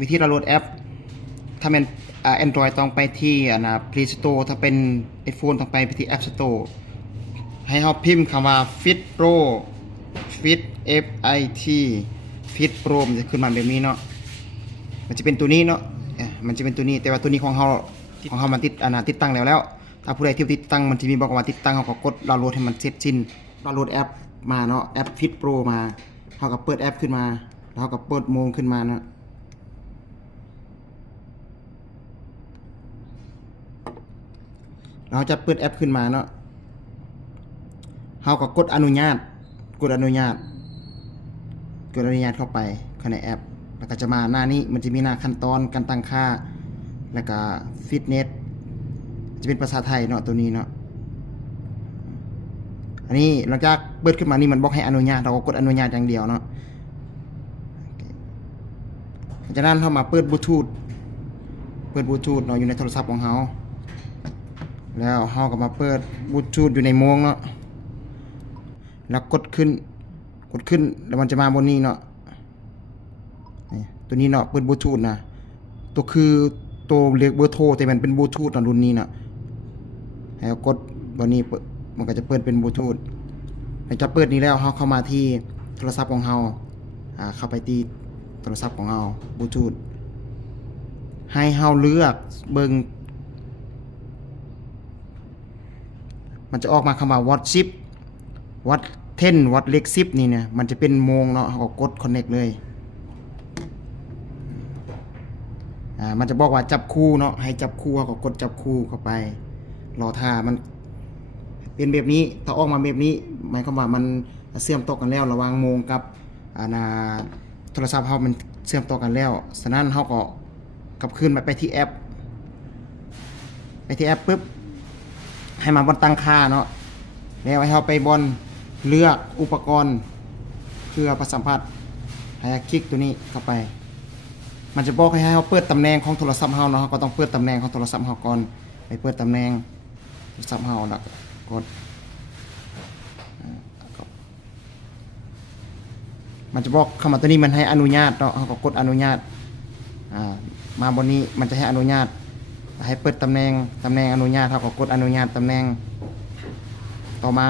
วิธีดาวน์โหลดแอปถ้าเป็นAndroid ต้องไปที่Play Store ถ้าเป็น iPhone ต้องไปที่ App Store ให้เราพิมพ์คำว่า Fit Pro Fit F I T Fit Pro มันจะขึ้นมาแบบนี้เนาะมันจะเป็นตัวนี้เนาะมันจะเป็นตัวนี้แต่ว่าตัวนี้ของเรามันติดตั้งแล้วถ้าผู้ใดที่ติดตั้งมันจะมีบอกว่าติดตั้งเขาก็กดดาวน์โหลดให้มันเสร็จสิ้นดาวน์โหลดแอปมาเนาะแอป Fit Pro มาเขาก็เปิดแอปขึ้นมาแล้วเขาก็เปิดโมงขึ้นมาเนาะเราจะเปิดแอปขึ้นมาเนาะเราก็กดอนุญาตเข้าไปในแอปแล้วก็จะมาหน้านี้มันจะมีหน้าขั้นตอนการตั้งค่าแล้วก็ฟิตเนสจะเป็นภาษาไทยเนาะตัวนี้เนาะอันนี้หลังจากเปิดขึ้นมานี่มันบอกให้อนุญาตเราก็กดอนุญาตอย่างเดียวเนาะจากนั้นเรามาเปิดบลูทูธเนาะอยู่ในโทรศัพท์ของเราแล้วเราก็มาเปิดบลูทูธอยู่ในโมงเนาะแล้วกดขึ้นแล้วมันจะมาบนนี้เนาะตัวนี้เนาะเปิดบลูทูธนะตัวคือตัวเรียกเบอร์โทรแต่มันเป็นบลูทูธรุ่นนี้เนาะให้กดบนนี้มันก็จะเปิดเป็นบลูทูธหลังจากเปิดนี้แล้วเราเข้ามาที่โทรศัพท์ของเราเข้าไปที่โทรศัพท์ของเราบลูทูธให้เราเลือกเบิ่งมันจะออกมาคำว่า วัด10 วัดเลข10นี่เนี่ยมันจะเป็นโมงเนาะเราก็กด connect เลยมันจะบอกว่าจับคู่เนาะให้จับคู่เราก็กดจับคู่เข้าไปรอท่ามันเป็นแบบนี้ถ้าออกมาแบบนี้หมายความว่ามันเชื่อมต่อกันแล้วระหว่างโมงกับโทรศัพท์เรามันเชื่อมต่อกันแล้วฉะนั้นเราก็กลับคืนไปที่แอปปุ๊บให้มาบนตั้งค่าเนาะแล้วให้เราไปบนเลือกอุปกรณ์เพื่อประสัมผัสให้คลิกตัวนี้เข้าไปมันจะบอกให้เราเปิดตำแหน่งของโทรศัพท์เราเนาะเราก็ต้องเปิดตำแหน่งของโทรศัพท์เราก่อนไปเปิดตำแหน่งโทรศัพท์เราแล้วกดมันจะบอกคำว่าตัวนี้มันให้อนุญาตเนาะเราก็กดอนุญาตมาบนนี้มันจะให้อนุญาตให้เปิดตำแหน่งอนุญาตเราก็กดอนุญาตตำแหน่งต่อมา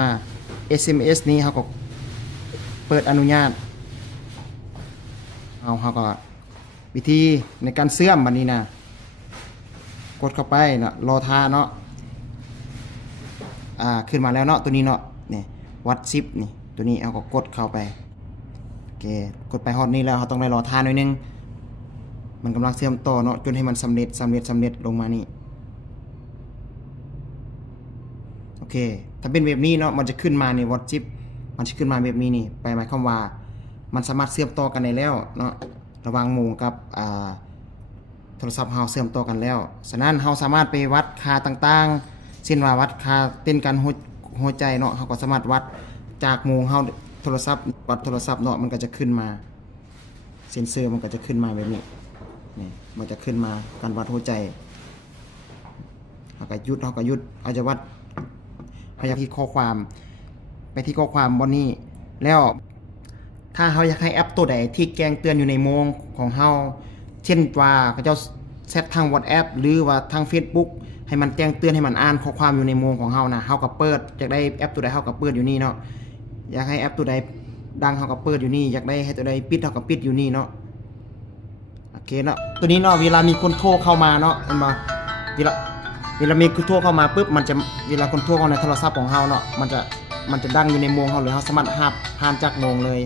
SMS นี้เขาก็เปิดอนุญาตเขาก็วิธีในการเชื่อมบัดนี้นะกดเข้าไปนะรอท่าเนาะขึ้นมาแล้วเนาะตัวนี้เนาะนี่วัด10นี่ตัวนี้เอาก็กดเข้าไปโอเคกดไปฮอตนี้แล้วเขาต้องได้รอท่าหน่อยนึงมันกำลังเชื่อมต่อเนาะจนให้มันสำเร็จลงมานี่โอเคถ้าเป็นแบบนี้เนาะมันจะขึ้นมาในวัด10มันจะขึ้นมาแบบนี้นี่ไปหมายความว่ามันสามารถเชื่อมต่อกันได้แล้วเนาะระหว่างโมงกับโทรศัพท์เฮาเชื่อมต่อกันแล้วฉะนั้นเฮาสามารถไปวัดค่าต่างๆเช่นว่าวัดค่าเต้นการหัวใจเนาะเฮาก็สามารถวัดจากโมงเฮาโทรศัพท์วัดโทรศัพท์เนาะมันก็จะขึ้นมาเซ็นเซอร์มันก็จะขึ้นมาแบบนี้นี่มันจะขึ้นมาการวัดหัวใจเฮาก็หยุดเอาจะวัดพยายามที่ข้อความไปที่ข้อความบนนี้แล้วถ้าเราอยากให้แอปตัวใดที่แจ้งเตือนอยู่ในโมงของเราเช่นว่าเขาจะเซตทาง WhatsApp หรือว่าทาง Facebook ให้มันแจ้งเตือนให้มันอ่านข้อความอยู่ในโมงของเรานะเราก็เปิดอยากได้แอปตัวใดเราก็เปิดอยู่นี่เนาะอยากให้แอปตัวใดดังเราก็เปิดอยู่นี่อยากได้ให้ตัวใดปิดเราก็ปิดอยู่นี่เนาะโอเคเนาะตัวนี้เนาะเวลามีคนโทรเข้ามาเนาะเห็นบ่เวลามีคนโทรเข้ามาปุ๊บมันจะเวลาคนโทรเข้าในโทรศัพท์ของเราเนาะมันจะดังอยู่ในโมงเราเลยเราสามารถหับผ่านจากโมงเลย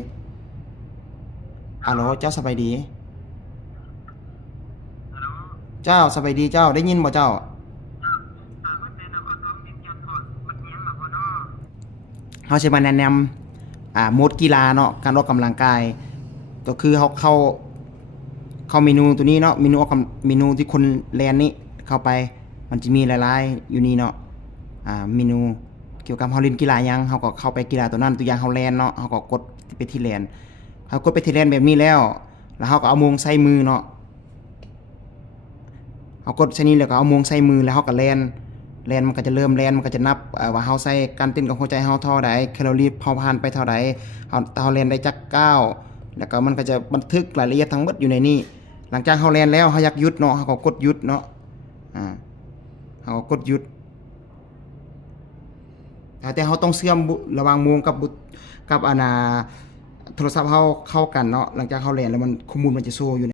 ฮัลโหลเจ้าสบายดีเจ้าสบายดีเจ้าได้ยินบ่เจ้าเขาจะมาแนะนำโหมดกีฬาเนาะการออกกำลังกายก็คือเขาเข้าเมนูตัวนี้เนาะเมนูที่คนแลนนี้เข้าไปมันจะมีหลายๆอยู่นี่เนาะเมนูเกี่ยวกับเฮาเล่นกีฬายังเขาก็เข้าไปกีฬาตัวนั้นตัวอย่างเฮาแลนเนาะเขาก็กดไปที่แลนเขากดไปที่แลนแบบนี้แล้วเขาก็เอามงใส่มือเนาะเขากดใส่นี้แล้วก็เอามงใส่มือแล้วเขาก็แลนมันก็จะเริ่มแลนมันก็จะนับว่าเขาใส่การเต้นของหัวใจเขาเท่าใดแคลอรี่เผาผลาญไปเท่าใดเขาแลนได้จัก9แล้วก็มันก็จะบันทึกรายละเอียดทั้งหมดอยู่ในนี้ หลังจากเฮาแล่นแล้วเฮาอยากหยุดเนาะเฮาก็กดหยุดเนาะเฮาก็กดหยุดแต่เฮาต้องเชื่อมระหว่างโมงกับโทรศัพท์เฮาเข้ากันเนาะหลังจากเฮาแล่นแล้วมันข้อมูลมันจะโชว์อยู่